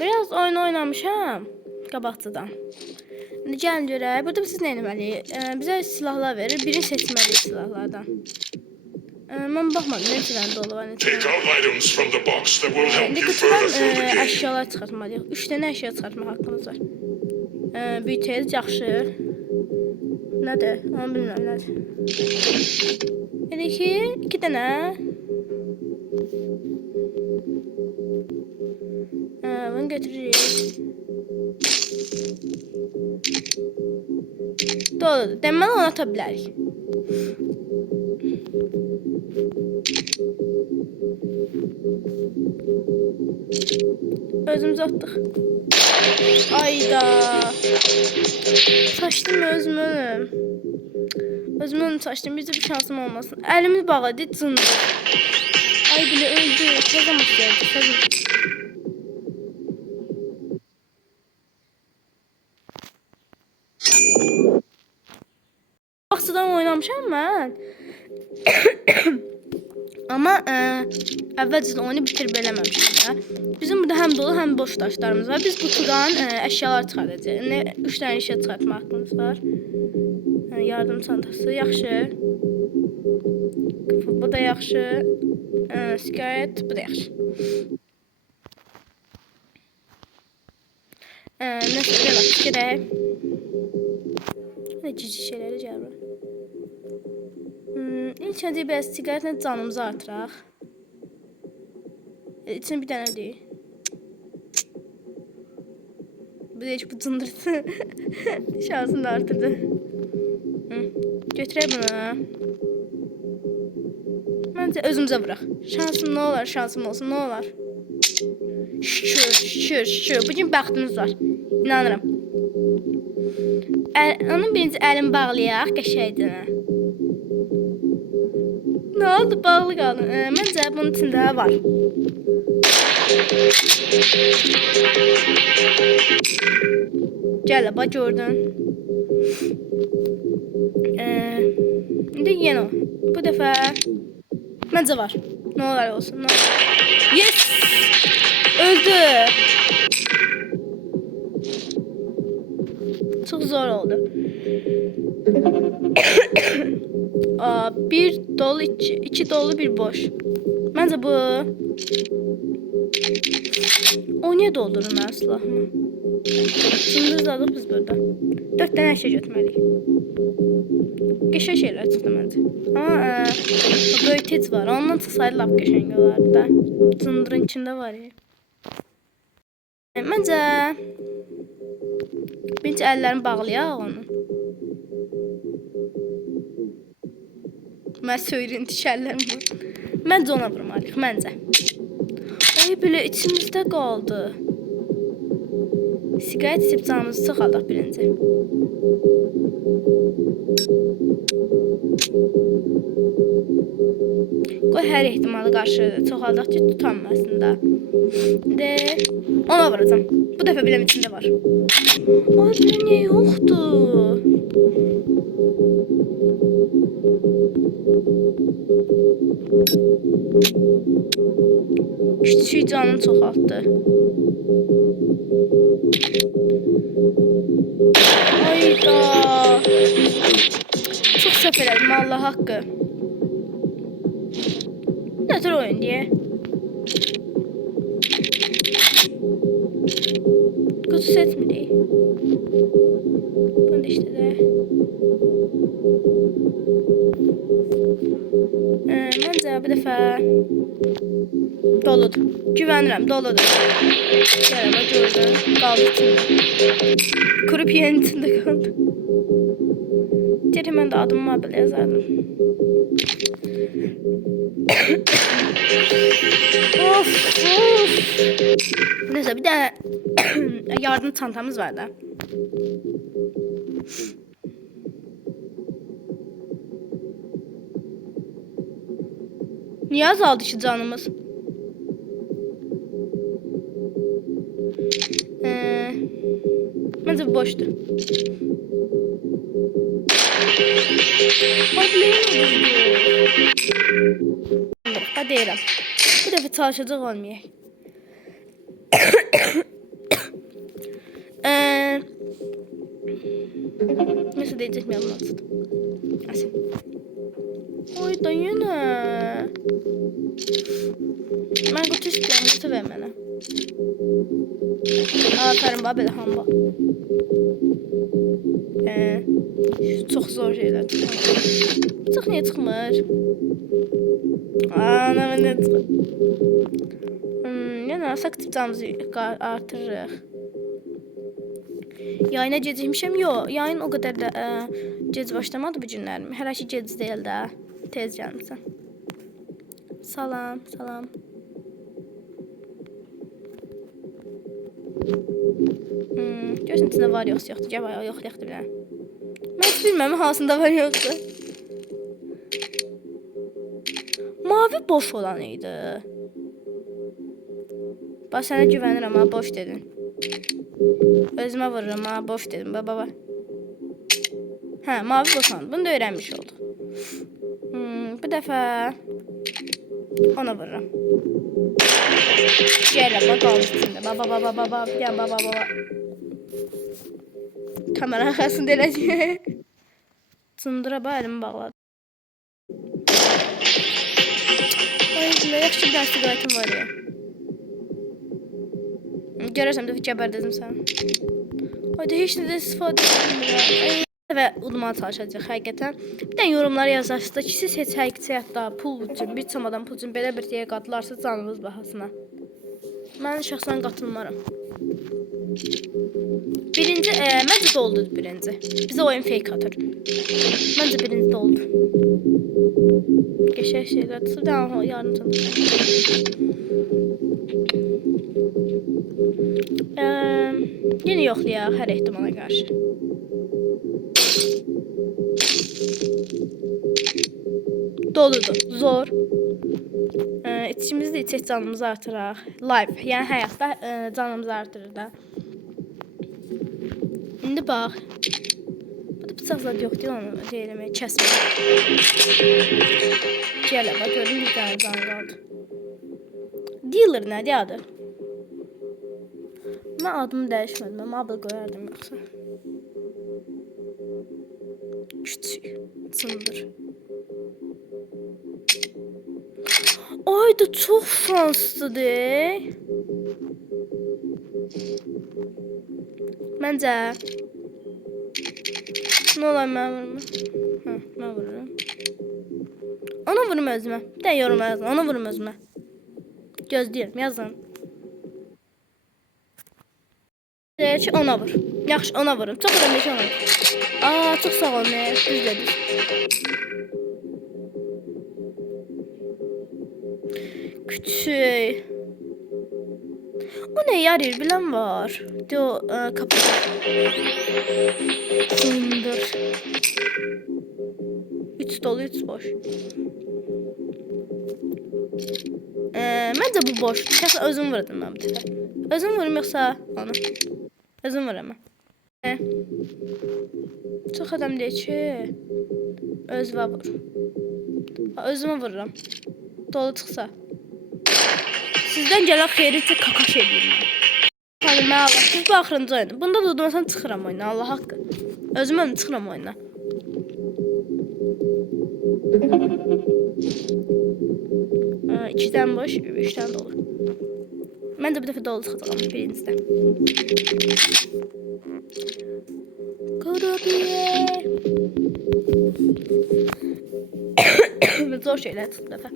Biraz oyun oynamışam qabaqcadan. İndi gəlin görək. Burada siz nə etməliyik? Bizə silahlar verir. Birini seçməliyik silahlardan. Mən baxmadım nə tane dolu var, nə Take tane. out items from the box that will help İndi you further qutudan through the game. əşyalar çıxartmalıyıq. 3 dənə əşya çıxartmaq haqqımız var. Büyütəyiz, yaxşı. Nədir? Onu bilmirəm nədir. Elə ki, 2 dənə. Bunu götürürük. Doğrudur. Deməli onu ata bilərik. Özümüz atdıq. Ayda. Saçdım özümü. Özümü saçdım. Bizdə bir şansım olmasın. Əlimi bağladı, cındı. Ay bile öldü. Kazanmak geldi. Kazanmak. Baxçıdan oynamışam mən. Amma əvvəlcədən oyunu bitirib eləməmişəm də. Bizim burada həm dolu, həm boş daşlarımız var. Biz bu turdan əşyalar çıxaracağıq. 3 dənə əşya çıxartma haqqımız var. Yardım çantası yaxşı. Bu da yaxşı. Sigaret, bu da yaxşı. Nəsə, belə fikirək. Ne cici şeyləri gəlir. İlk öncə biraz sigaretlə canımızı artıraq. İçin bir dənə deyil. Bu da heç bu cındırdı. Şansını da artırdı. Götürək bunu. Məncə özümüzə vuraq. Şansım nə olar, şansım olsun, nə olar. Şükür, şükür, şükür. Bugün bəxtimiz var. İnanırım. Onun birinci əlini bağlayaq, qəşəngcə. Nə oldu, bağlı qaldı. Məncə bunun içində var. Gəl, bax gördün. İndi yenə o. Bu dəfə məncə var. Nə olar olsun. Yes! Öldü. Çok zor oldu. Bir dolu, iki dolu, bir boş. Bence bu. O niye doldurur mən silahımı? Sındırızladıq biz burada. 4 tane şey götürməliyik. Qəşəng şeyler çıxdı məncə. Ama böyütec var. Ondan çıxsaydı lap qəşəng olardı da. Sındırın içində var ya. Məncə birinci əllərimi bağlayaq onun. Mən söyrüntü əllərim var. Məncə ona vurmalıyıq, məncə. Ay belə içimizdə qaldı. Sigaret içib canımızı çıxaldaq birinci. Qoy hər ehtimalı qarşı çoxaldaq ki, tutanmasın da. De, ona vuracağım. Bu dəfə biləm içində var. Ay, belə niyə yoxdur? Küçük canını çoxaltdı. Ayda. Çox səhv elədim, Allah haqqı. Nədir oyun deyə? Kutu seçmirik. Bunu da işte de. Məncə bu dəfə doludur. Güvənirəm, doludur. Gələ bax gördüm. Qaldı içində. Kurup yerin içində qaldı. Deyir mən də adımı belə yazardım. Of, of. Neyse bir de yardım çantamız var da. Niye azaldı ki canımız? Bence boştu. Hadi deyirəm. Bu dəfə çalışacaq olmayaq. Nəsə deyəcək mənim adım. Asim. Oy da yenə. Mən qutu istəyirəm, qutu ver mənə. Aferin bax belə hamba. Çox zor şeylər çıxır. Çıx niyə çıxmır? Ana mənə çıxır. Yəni saktiv canımızı artırırıq. Yayına gecikmişəm. Yox, yayın o qədər də gec başlamadı bu günlərim. Hələ ki gec deyil də. Tez gəlmişsən. Salam, salam. Görsən içində var yoxsa yoxdur. Gəl bax, yoxdur bir dənə. Mən heç bilməm hansında var yoxdur. Mavi boş olan idi. Bax sənə güvənirəm ha, boş dedin. Özümə vururum ha, boş dedim. Baba. Hə, mavi boş olan. Bunu da öyrənmiş olduq. Bu dəfə ona vururam. Gəl bax, qalmış içində. Baba. Gəl baba. Kamera arxasında eləcək. Cındıra bax, əlimi bağladı. Ay, yaxşı bir dənə siqaretim var ya. Görərsəm də gəbərdəcəm səni. Ay da heç nədən istifadə etmirəm. Və udmağa çalışacaq həqiqətən. Bir də yorumlara yazarsınız ki, siz heç həqiqi həyatda pul üçün, bir çamadan pul üçün belə bir şeyə qatılarsa canınız bahasına. Mən şəxsən qatılmaram. Birinci, məncə doldu birinci. Bizə oyun fake atır. Məncə birinci doldu. Qəşəng şeylər. Bir daha yarın çalışacağım. Yine yoxlayaq hər ehtimala qarşı. Doludur, zor. İçimizdə içək canımızı artıraq. Live, yəni həyatda canımızı artırır da. İndi bax. Bu da bıçaq zad yox deyil onu eləməyə, kəsməyə. Gələ bax, gördüm bir dənə can qaldı. Dealer nədir adı? Mən adımı dəyişmədim, mən Mabel qoyardım yoxsa. Küçük, cındır. Ay da çox şanslıdır. Məncə. Nə olar mən vururum? Hə, mən vururum. Ona vurum özümə. Bir də yorum yazın, ona vurum özümə. Gözləyirəm, yazın. Deyək ki, ona vur. Yaxşı, ona vurum. Çox önemli ki, ona vur. Çox sağ olun, düz dediniz. Küçük. O ne yarır bilen var. De o kapı. Sındır. 3 dolu 3 boş. Bence bu boş. Şəxsən özüm vurdum ben bir dəfə. Özüm vurum yoxsa onu. Özüm vuram. Çox adam deyir ki, özümə vur. Özümə vururam. Dolu çıxsa. Sizdən gələn xeyri ki, kakaş edirəm. Xanım, mən Allah, siz bu axırıncı oyunu. Bunda da udmasam çıxıram oyuna, Allah haqqı. Özüm önüm çıxıram oyuna. İkidən boş, 3-dən dolu. Mən də bir dəfə dolu çıxacağam birincidən. Kurabiye. Zor şeyler çıxdı dəfə.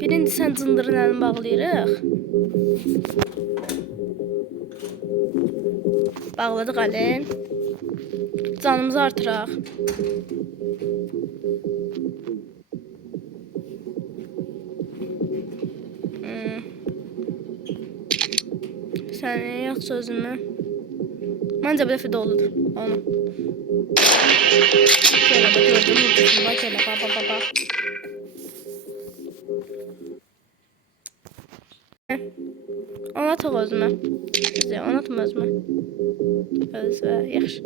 Birinci sən cındırın əlini bağlayırıq. Bağladıq əlin. Canımızı artıraq. Səni yox sözümü. Məncə bir dəfə doludur. Onu. Gələ bax, gördüm. Gələ bax. Anlataq özümə. Sizə anlatım özümə. Özvə, yaxşı.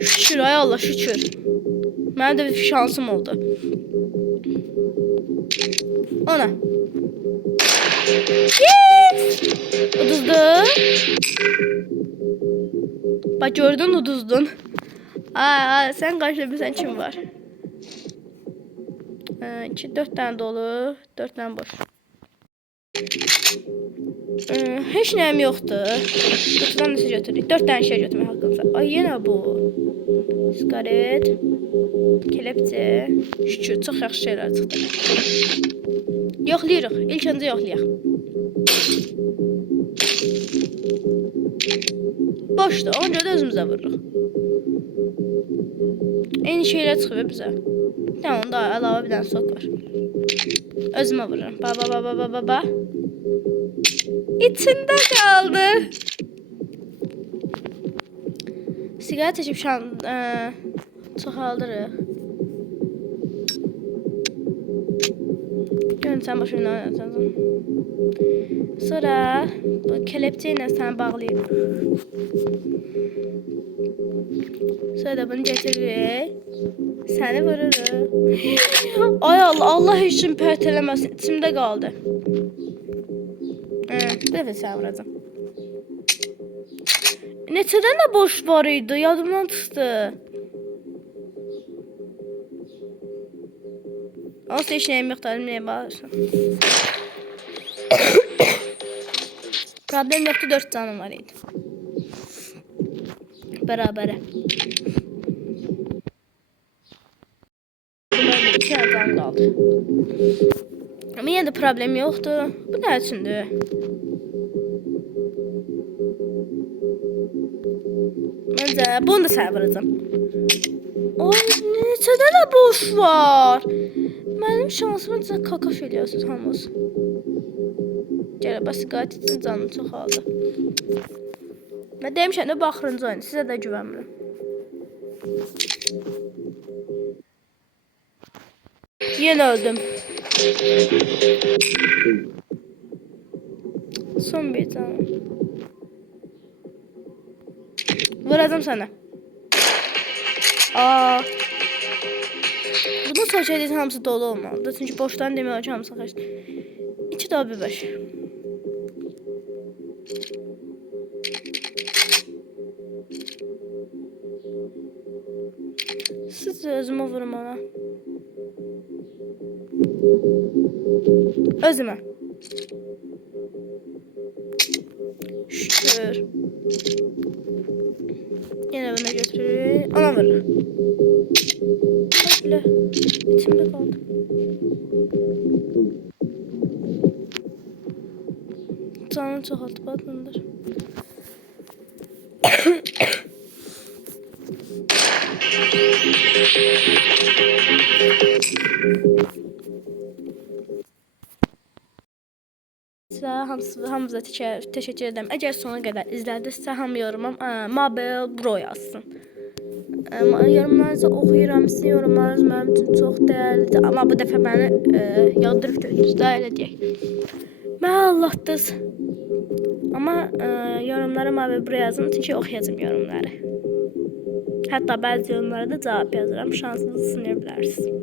Şükür, ay Allah, şükür. Mənim də bir şansım oldu. Ona. Yes! Uduzdu. Bak gördün, uduzdun. Aa, sen karşılamışsan kim var? 4 tane dolu, 4 tane boş. Heç nəyim yoxdur. Kutudan nəsə götürürük. 4 tane şey götürmək haqqımız var. Ay, yenə bu. Sigaret. Kelepçe. Şükür, çox yaxşı şeyler çıxdı. Yoxlayırıq. İlk öncə yoxlayaq. Boşdur. Ona görə də özümüzə vururuq. Eyni şeyler çıxıyor bizə. Tamam, onda əlavə bir dənə sok var. Özümə vururam. Ba. İçində qaldı. Sigara çəkib çoxaldırıq. Görün sən başına nə oynayacaqsan. Sonra bu kelepçe ilə səni bağlayıb. Sonra da bunu getiririk. Səni vururuq. Ay Allah, Allah heç kim pərt eləməsin. İçimdə qaldı. Bir dəfə səni vuracam. Neçə dənə boş var idi? Yadımdan çıxdı. Olsa heç nəyim yoxdur, nəyə bağırırsan? Problem yoxdur, 4 canım var idi. Bərabərə. 2 canım qaldı. Amma yenə də problem yoxdur. Bu nə üçündür? Məncə bunu da sənə vuracam. Ay, neçə dənə boş var. Mənim şansıma necə kakaf ediyorsunuz hamınız. Gələ bəs siqaret üçün canım çoxaldı. Mən demişəm də baxırınca oyunu. Sizə də güvənmirəm. Yenə öldüm. Son bir canım. Vuracağım sana. Aa. Bunun seçəcəyin hamısı dolu olmalıdır. Çünki boşdan demək ki, hamısı xərcdir. 2 daha bir 5. Siz özümə vurum ona. Özümə. Şükür. Yine bana götürür. Ona vurur. Böyle. İçimde kaldı. Canım çok altı batındır. Hamıza teşekkür ederim. Əgər sona qədər izlədinizsə, hamı yorumum Mabel Bro yazsın. Yorumlarınızı oxuyuram. Sizin yorumlarınız mənim üçün çox dəyərlidir. Amma bu dəfə məni yadırıb götürdünüz də, elə deyək. Mənə Allah'dınız. Amma yorumlara Mabel Bro yazın, çünki oxuyacağım yorumları. Hətta bəzi yorumlara da cavab yazıram. Şansınızı sınır bilərsiniz.